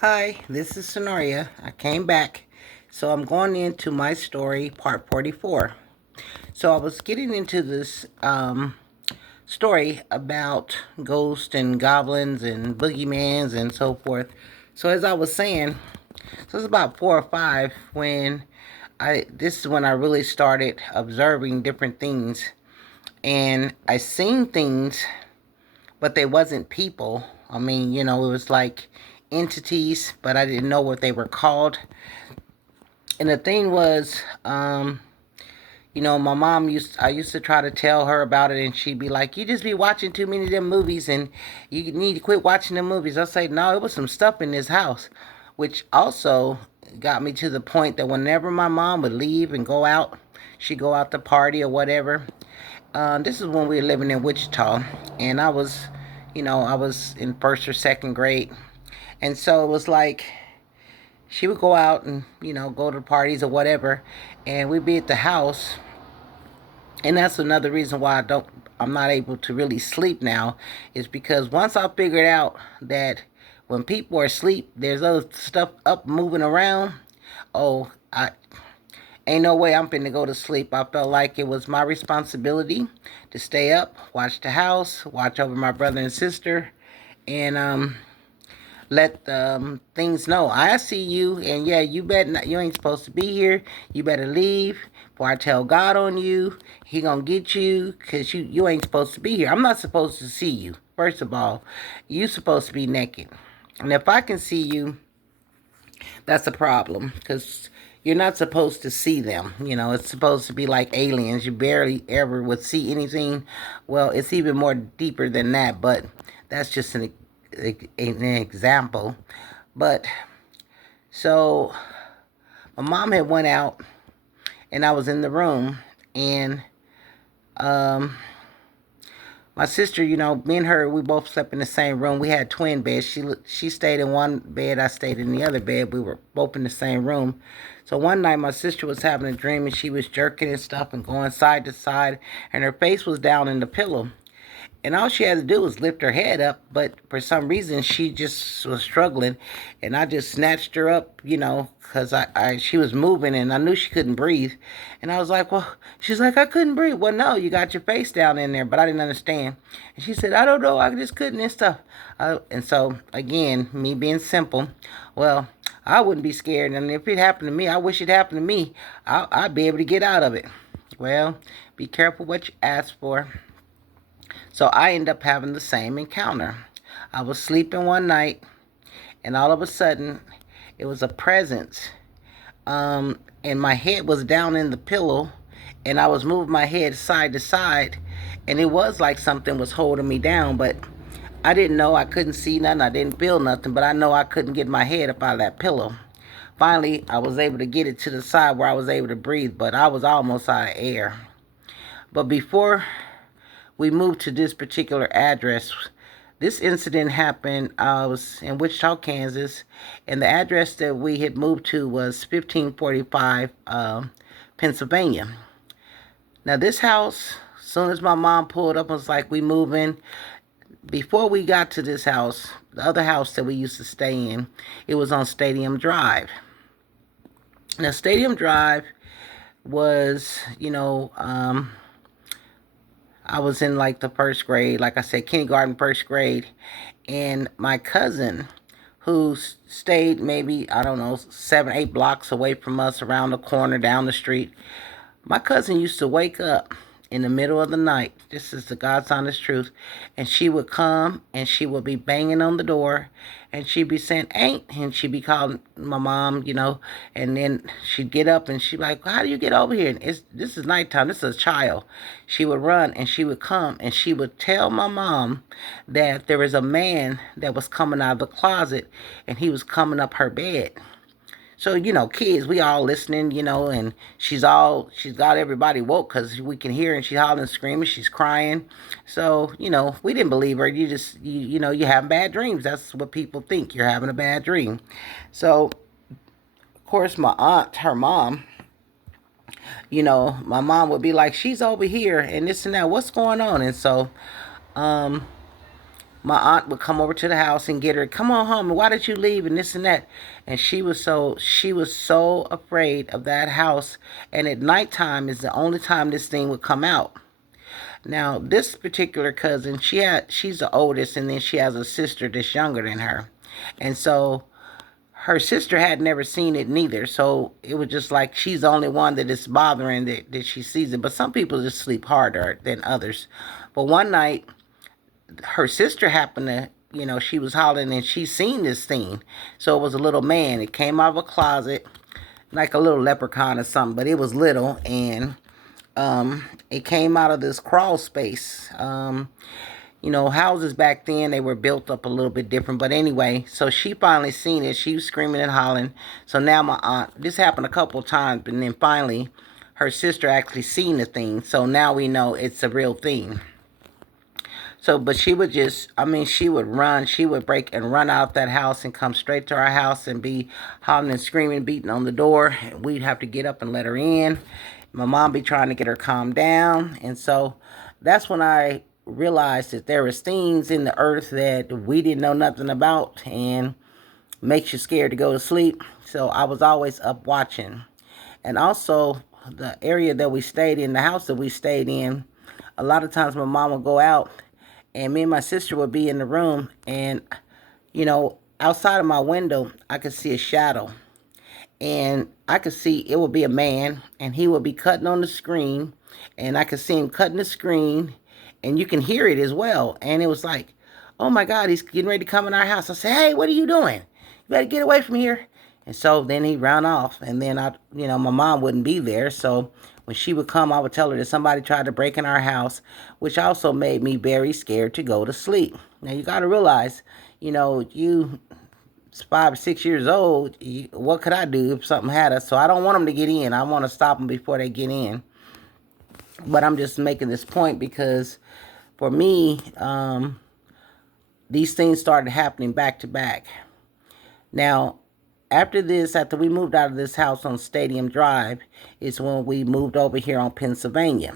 Hi, this is Sonoria. I came back. So I'm going into my story, part 44. So I was getting into this story about ghosts and goblins and boogeymans and so forth. So as I was saying, so it's about 4 or 5 when this is when I really started observing different things. And I seen things, but they wasn't people. I mean, it was like entities, but I didn't know what they were called. And the thing was, my mom I used to try to tell her about it, and she'd be like, "You just be watching too many of them movies, and you need to quit watching them movies." I say, "No, it was some stuff in this house," which also got me to the point that whenever my mom would leave and go out, she'd go out to party or whatever. This is when we were living in Wichita, and I was in first or second grade, and so it was like she would go out and go to parties or whatever, and we'd be at the house. And that's another reason why I'm not able to really sleep now, is because once I figured out that when people are asleep there's other stuff up moving around. Oh, I ain't no way I'm finna go to sleep. I felt like it was my responsibility to stay up, watch the house, watch over my brother and sister, and let things know I see you, and yeah, you better not, you ain't supposed to be here. You better leave before I tell God on you. He gonna get you because you ain't supposed to be here. I'm not supposed to see you. First of all, you supposed to be naked, and if I can see you, that's a problem because you're not supposed to see them. It's supposed to be like aliens. You barely ever would see anything. Well, it's even more deeper than that, but that's just an example. But so my mom had went out, and I was in the room, and um, my sister, me and her, we both slept in the same room. We had twin beds. She stayed in one bed, I stayed in the other bed. We were both in the same room. So one night, my sister was having a dream, and she was jerking and stuff and going side to side, and her face was down in the pillow. And all she had to do was lift her head up, but for some reason she just was struggling, and I just snatched her up, because she was moving, and I knew she couldn't breathe, and I was like, well, she's like, I couldn't breathe. Well, no, you got your face down in there, but I didn't understand, and she said, I don't know, I just couldn't and stuff, and so again, me being simple, well, I wouldn't be scared, and if it happened to me, I wish it happened to me. I'd be able to get out of it. Well, be careful what you ask for. So I ended up having the same encounter. I was sleeping one night, and all of a sudden, it was a presence. And my head was down in the pillow, and I was moving my head side to side, and it was like something was holding me down, but I didn't know. I couldn't see nothing. I didn't feel nothing, but I know I couldn't get my head up out of that pillow. Finally, I was able to get it to the side where I was able to breathe, but I was almost out of air. But before we moved to this particular address, this incident happened. I was in Wichita, Kansas, and the address that we had moved to was 1545 Pennsylvania. Now, this house, as soon as my mom pulled up, was like, we moving. Before we got to this house, the other house that we used to stay in, it was on Stadium Drive. Now, Stadium Drive was, I was in like the first grade, like I said, kindergarten, first grade, and my cousin, who stayed maybe, I don't know, 7, 8 blocks away from us, around the corner, down the street, my cousin used to wake up in the middle of the night. This is the God's honest truth. And she would come, and she would be banging on the door, and she'd be saying, ain't, and she'd be calling my mom, and then she'd get up, and she'd be like, how do you get over here? And this is nighttime. This is a child. She would run, and she would come, and she would tell my mom that there was a man that was coming out of the closet, and he was coming up her bed. So, kids, we all listening, and she's got everybody woke because we can hear, and she's hollering and screaming, she's crying. So, we didn't believe her. You having bad dreams. That's what people think. You're having a bad dream. So, of course, my aunt, her mom, my mom would be like, she's over here and this and that. What's going on? And so, um, my aunt would come over to the house and get her, come on home, and why did you leave, and this and that. And she was so afraid of that house. And at nighttime is the only time this thing would come out. Now, this particular cousin, she's the oldest, and then she has a sister that's younger than her. And so her sister had never seen it neither. So it was just like she's the only one that is bothering that she sees it. But some people just sleep harder than others. But one night, her sister happened to, she was hollering and she seen this thing. So it was a little man. It came out of a closet like a little leprechaun or something, but it was little, and it came out of this crawl space. Houses back then, they were built up a little bit different. But anyway, so she finally seen it. She was screaming and hollering. So now my aunt, this happened a couple of times, and then finally her sister actually seen the thing. So now we know it's a real thing. So, but she would just, I mean, she would run, she would break and run out that house and come straight to our house and be hollering and screaming, beating on the door. And we'd have to get up and let her in. My mom be trying to get her calmed down. And so that's when I realized that there was things in the earth that we didn't know nothing about and makes you scared to go to sleep. So I was always up watching. And also the area that we stayed in, the house that we stayed in, a lot of times my mom would go out and me and my sister would be in the room, and outside of my window I could see a shadow, and I could see it would be a man, and he would be cutting on the screen, and I could see him cutting the screen, and you can hear it as well. And it was like, oh my God, he's getting ready to come in our house. I said, hey, what are you doing? You better get away from here. And so then he ran off, and then my mom wouldn't be there. So when she would come, I would tell her that somebody tried to break in our house, which also made me very scared to go to sleep. Now you got to realize, you 5 or 6 years old, what could I do if something had us? So I don't want them to get in. I want to stop them before they get in. But I'm just making this point because for me, these things started happening back to back. Now, after we moved out of this house on Stadium Drive, is when we moved over here on Pennsylvania.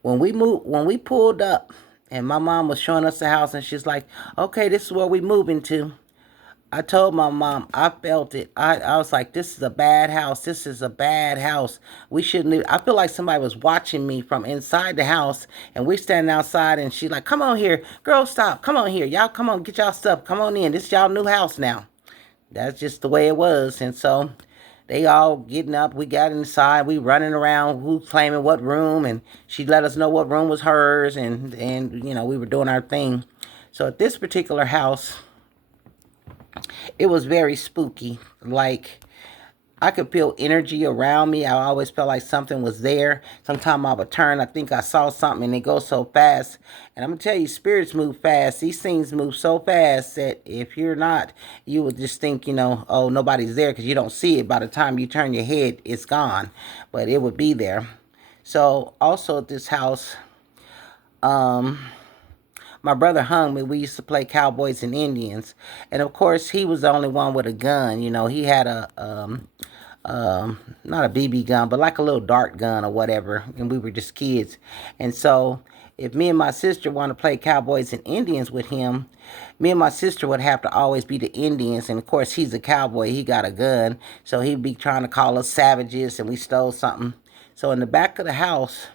When we pulled up, and my mom was showing us the house, and she's like, "Okay, this is where we moving to." I told my mom, I felt it. I was like, this is a bad house. This is a bad house. We shouldn't leave. I feel like somebody was watching me from inside the house, and we standing outside, and she like, come on here. Girl, stop. Come on here. Y'all come on, get y'all stuff. Come on in. This is y'all new house now. That's just the way it was. And so they all getting up. We got inside. We running around, who claiming what room, and she let us know what room was hers, and we were doing our thing. So at this particular house, it was very spooky. Like, I could feel energy around me. I always felt like something was there. Sometimes I would turn, I think I saw something, and it goes so fast. And I'm going to tell you, spirits move fast. These things move so fast that if you're not, you would just think, oh, nobody's there because you don't see it. By the time you turn your head, it's gone. But it would be there. So also at this house, my brother hung me. We used to play cowboys and Indians, and of course he was the only one with a gun. He had a not a BB gun, but like a little dart gun or whatever, and we were just kids. And so if me and my sister want to play cowboys and Indians with him, me and my sister would have to always be the Indians, and of course he's a cowboy. He got a gun, so he'd be trying to call us savages, and we stole something. So in the back of the house,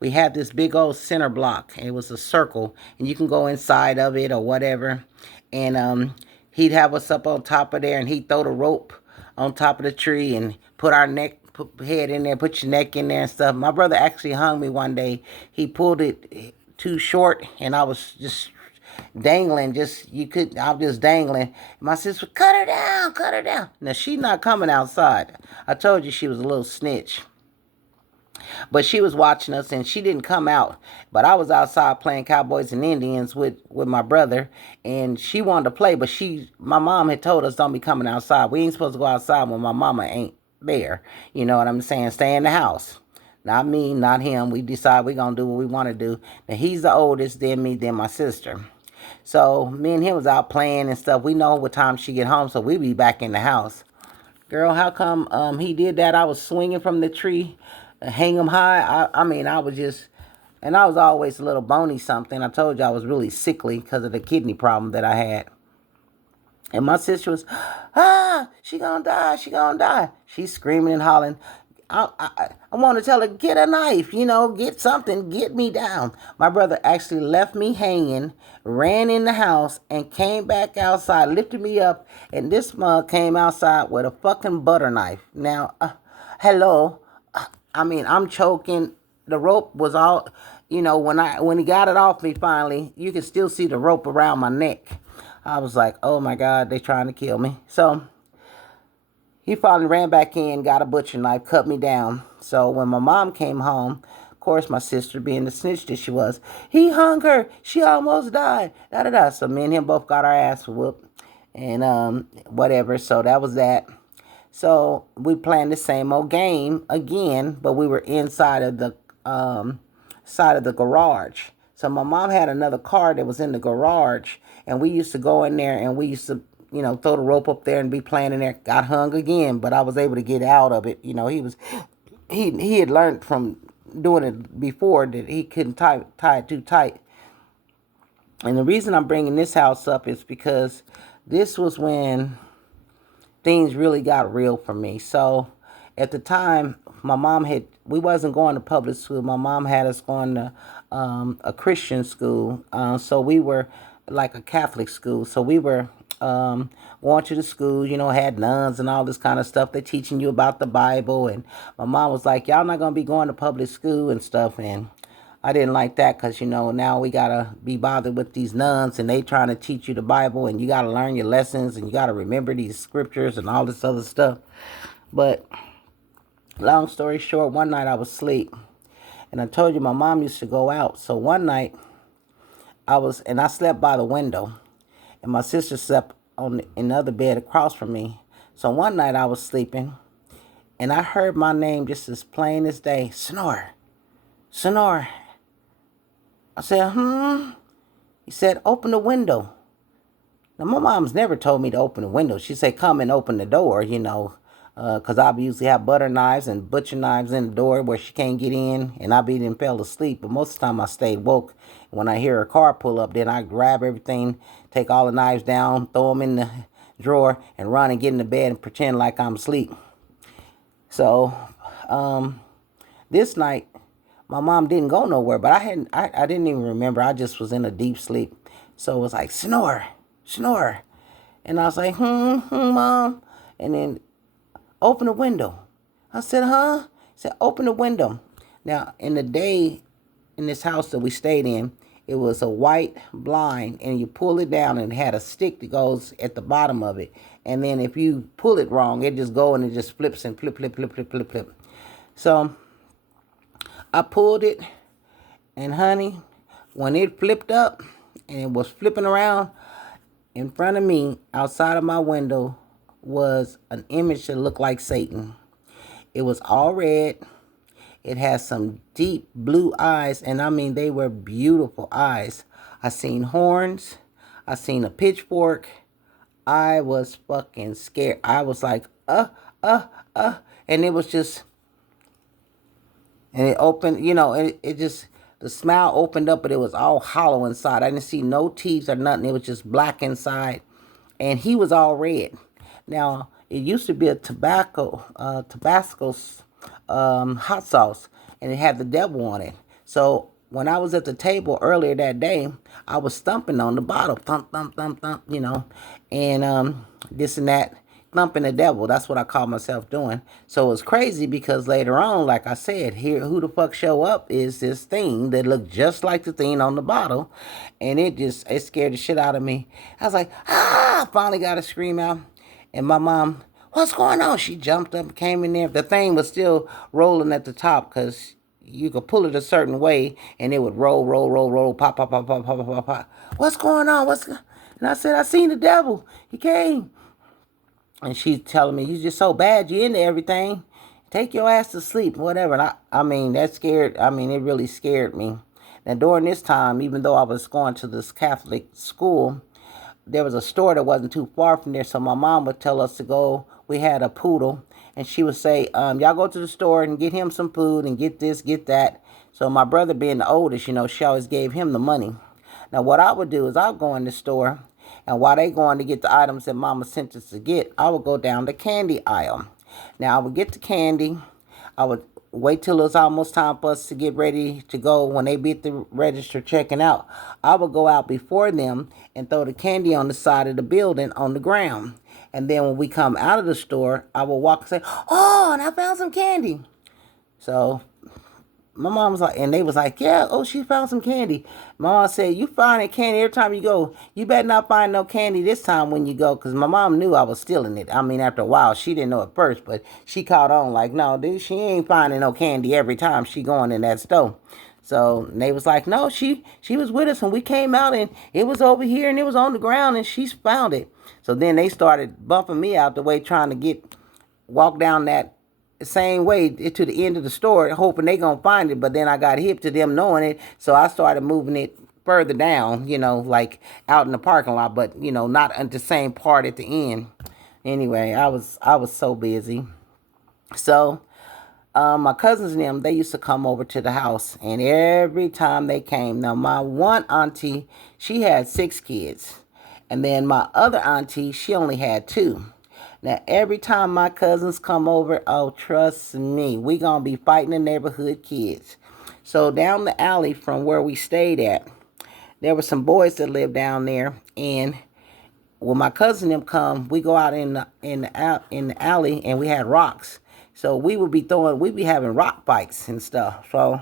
we had this big old center block. It was a circle, and you can go inside of it or whatever. And he'd have us up on top of there, and he'd throw the rope on top of the tree and put our head in there, put your neck in there and stuff. My brother actually hung me one day. He pulled it too short, and I was just dangling. I was just dangling. My sister, cut her down, cut her down. Now, she's not coming outside. I told you she was a little snitch. But she was watching us, and she didn't come out. But I was outside playing cowboys and Indians with my brother, and she wanted to play, but my mom had told us don't be coming outside. We ain't supposed to go outside when my mama ain't there. You know what I'm saying? Stay in the house. Not me, not him. We decide we gonna do what we want to do. Now he's the oldest, then me, then my sister. So me and him was out playing and stuff. We know what time she get home, so we be back in the house. Girl, how come he did that? I was swinging from the tree, hang him high. I mean, I was just And I was always a little bony something. I told you I was really sickly because of the kidney problem that I had. And my sister was, she gonna die, she gonna die. She's screaming and hollering. I want to tell her, get a knife, get something, get me down. My brother actually left me hanging, ran in the house, and came back outside, lifted me up, and this mug came outside with a fucking butter knife. Now, hello, I'm choking. The rope was all, when he got it off me finally, you could still see the rope around my neck. I was like, oh my God, they trying to kill me. So he finally ran back in, got a butcher knife, cut me down. So when my mom came home, of course, my sister, being the snitch that she was, he hung her. She almost died. Da da da. So me and him both got our ass whooped, and whatever. So that was that. So we playing the same old game again, but we were inside of the side of the garage. So my mom had another car that was in the garage, and we used to go in there and we used to, throw the rope up there and be playing in there. Got hung again, but I was able to get out of it. He had learned from doing it before that he couldn't tie it too tight. And the reason I'm bringing this house up is because this was when things really got real for me. So at the time, we wasn't going to public school. My mom had us going to a Christian school. So we were like a Catholic school. So we were going to the school, had nuns and all this kind of stuff. They teaching you about the Bible. And my mom was like, y'all not going to be going to public school and stuff. And I didn't like that because, now we got to be bothered with these nuns and they trying to teach you the Bible and you got to learn your lessons and you got to remember these scriptures and all this other stuff. But long story short, one night I was asleep and I told you my mom used to go out. So one night I slept by the window and my sister slept in the other bed across from me. So one night I was sleeping and I heard my name just as plain as day, Snore, Snore. I said, He said, open the window. Now, my mom's never told me to open the window. She said, come and open the door, because I usually have butter knives and butcher knives in the door where she can't get in, and I be didn't fell asleep. But most of the time I stayed woke. When I hear a car pull up, then I grab everything, take all the knives down, throw them in the drawer, and run and get in the bed and pretend like I'm asleep. So, this night, my mom didn't go nowhere, but I didn't even remember. I just was in a deep sleep. So it was like, snore, snore. And I was like, mom. And then open the window. I said, huh? He said, open the window. Now, in the day, in this house that we stayed in, it was a white blind, and you pull it down, and it had a stick that goes at the bottom of it. And then if you pull it wrong, it just go and it just flips and flip, flip, flip, flip, flip, flip. So I pulled it, and honey, when it flipped up and it was flipping around in front of me, outside of my window, was an image that looked like Satan. It was all red. It had some deep blue eyes, and I mean, they were beautiful eyes. I seen horns. I seen a pitchfork. I was fucking scared. I was like, and it was just, and it opened, it just, the smile opened up, but it was all hollow inside. I didn't see no teeth or nothing. It was just black inside. And he was all red. Now, it used to be a Tabasco hot sauce, and it had the devil on it. So when I was at the table earlier that day, I was thumping on the bottle, thump, thump, thump, thump, and this and that, thumping the devil. That's what I call myself doing. So it's crazy because later on, like I said, here, who the fuck show up is this thing that looked just like the thing on the bottle, and it scared the shit out of me. I was like, I finally got to scream out, and my mom, what's going on? She jumped up, came in there. The thing was still rolling at the top because you could pull it a certain way and it would roll, roll, roll, roll, pop, pop, pop, pop, pop, pop, pop, pop. What's going on? And I said, I seen the devil. He came. And she's telling me, you just so bad, you into everything. Take your ass to sleep, whatever. And I mean, that scared, it really scared me. Now, during this time, even though I was going to this Catholic school, there was a store that wasn't too far from there, so my mom would tell us to go. We had a poodle, and she would say, y'all go to the store and get him some food and get this, get that. So my brother being the oldest, she always gave him the money. Now what I would do is I'll go in the store, and while they going to get the items that Mama sent us to get, I would go down the candy aisle. Now I would get the candy. I would wait till it was almost time for us to get ready to go. When they be at the register checking out, I would go out before them and throw the candy on the side of the building on the ground. And then when we come out of the store, I would walk and say, "Oh, and I found some candy." So my mom was like, and they was like, "Yeah, oh, she found some candy." My mom said, "You find candy every time you go. You better not find no candy this time when you go," because my mom knew I was stealing it. I mean, after a while, she didn't know at first, but she caught on like, "No, dude, she ain't finding no candy every time she going in that store." So they was like, "No, she was with us when we came out, and it was over here, and it was on the ground, and she found it." So then they started bumping me out the way, trying to walk down that same way to the end of the store, hoping they gonna find it. But then I got hip to them knowing it, so I started moving it further down, like out in the parking lot, but not at the same part at the end. Anyway, I was so busy. So my cousins and them, they used to come over to the house, and every time they came, now my one auntie, she had 6 kids, and then my other auntie, she only had 2. Now, every time my cousins come over, oh, trust me, we gonna be fighting the neighborhood kids. So down the alley from where we stayed at, there were some boys that lived down there, and when my cousin them come, we go out in the alley, and we had rocks. So we'd be having rock fights and stuff. So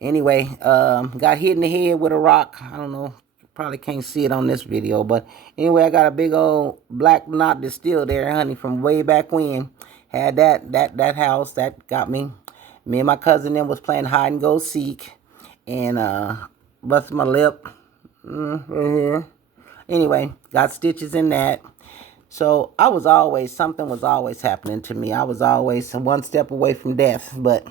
anyway, got hit in the head with a rock. I don't know, probably can't see it on this video, but anyway, I got a big old black knot that's still there, honey, from way back when. Had that house that got me. Me and my cousin then was playing hide and go seek, and busted my lip right here. Anyway, got stitches in that. So something was always happening to me. I was always one step away from death. But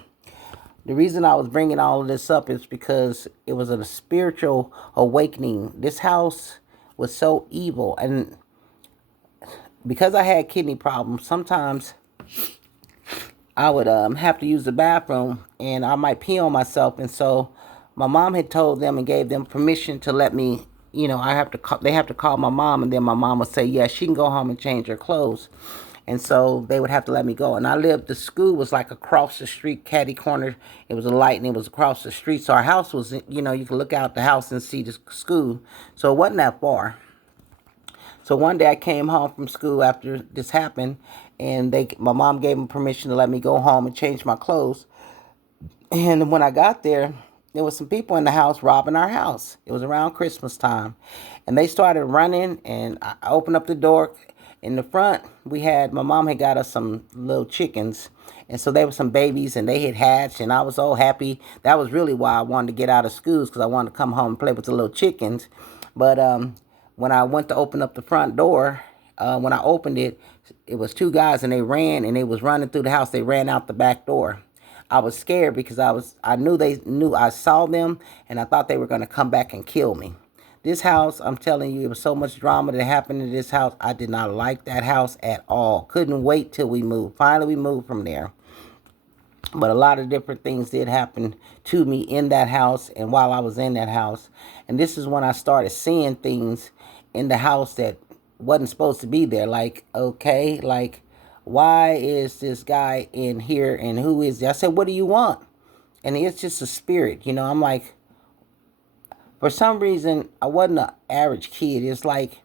the reason I was bringing all of this up is because it was a spiritual awakening. This house was so evil. And because I had kidney problems, sometimes I would have to use the bathroom, and I might pee on myself. And so my mom had told them and gave them permission to let me, they have to call my mom, and then my mom would say, "Yeah, she can go home and change her clothes." And so they would have to let me go. And the school was like across the street, catty corner. It was a light, and it was across the street. So our house was, you could look out the house and see the school. So it wasn't that far. So one day I came home from school after this happened, and my mom gave them permission to let me go home and change my clothes. And when I got there was some people in the house robbing our house. It was around Christmas time. And they started running, and I opened up the door. In the front, my mom had got us some little chickens. And so there were some babies, and they had hatched, and I was so happy. That was really why I wanted to get out of school, because I wanted to come home and play with the little chickens. But when I went to open up the front door, when I opened it, it was 2 guys, and they ran, and they was running through the house. They ran out the back door. I was scared because I knew I saw them, and I thought they were going to come back and kill me. This house, I'm telling you, it was so much drama that happened in this house. I did not like that house at all. Couldn't wait till we moved. Finally, we moved from there. But a lot of different things did happen to me in that house and while I was in that house. And this is when I started seeing things in the house that wasn't supposed to be there. Like, okay, like, why is this guy in here, and who is he? I said, "What do you want?" And it's just a spirit. I'm like, for some reason, I wasn't an average kid. It's like,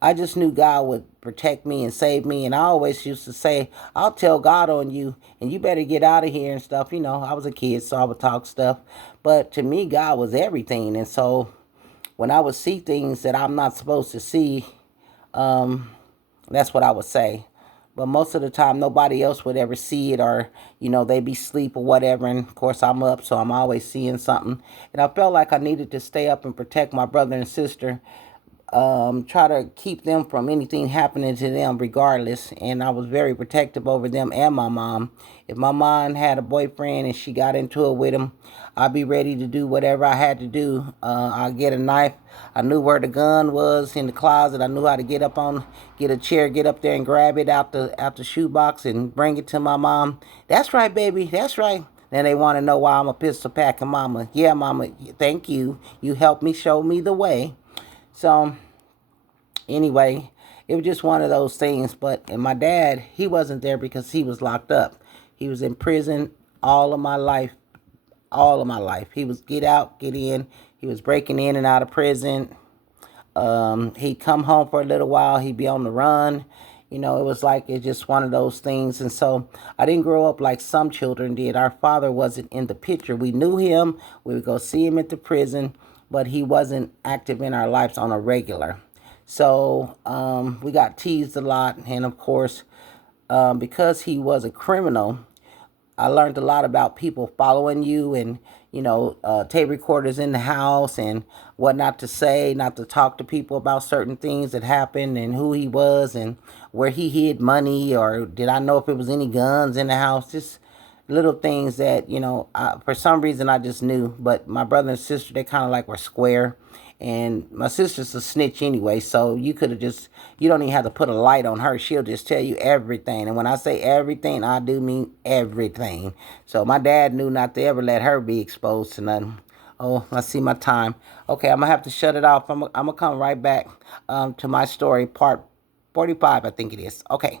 I just knew God would protect me and save me. And I always used to say, "I'll tell God on you, and you better get out of here," and stuff. I was a kid, so I would talk stuff. But to me, God was everything. And so when I would see things that I'm not supposed to see, that's what I would say. But most of the time, nobody else would ever see it, or, they'd be asleep or whatever. And of course, I'm up, so I'm always seeing something. And I felt like I needed to stay up and protect my brother and sister, try to keep them from anything happening to them regardless. And I was very protective over them and my mom. If my mom had a boyfriend and she got into it with him, I'd be ready to do whatever I had to do. I'd get a knife. I knew where the gun was in the closet. I knew how to get a chair, get up there and grab it out the shoebox and bring it to my mom. "That's right, baby. That's right. Then they want to know why I'm a pistol packing mama. Yeah, mama, thank you. You helped me, show me the way. So anyway, it was just one of those things. But and my dad, he wasn't there because he was locked up. He was in prison all of my life. All of my life. He was get out, get in. He was breaking in and out of prison. He'd come home for a little while. He'd be on the run. It was like it's just one of those things. And so I didn't grow up like some children did. Our father wasn't in the picture. We knew him. We would go see him at the prison, but he wasn't active in our lives on a regular. So we got teased a lot. And of course, because he was a criminal, I learned a lot about people following you and, tape recorders in the house and what not to say, not to talk to people about certain things that happened and who he was and where he hid money or did I know if it was any guns in the house. Just little things that, for some reason I just knew. But my brother and sister, they kind of like were square. And my sister's a snitch anyway, so you don't even have to put a light on her. She'll just tell you everything. And when I say everything, I do mean everything. So my dad knew not to ever let her be exposed to nothing. Oh, I see my time. Okay, I'm going to have to shut it off. I'm going to come right back to my story, part 45, I think it is. Okay.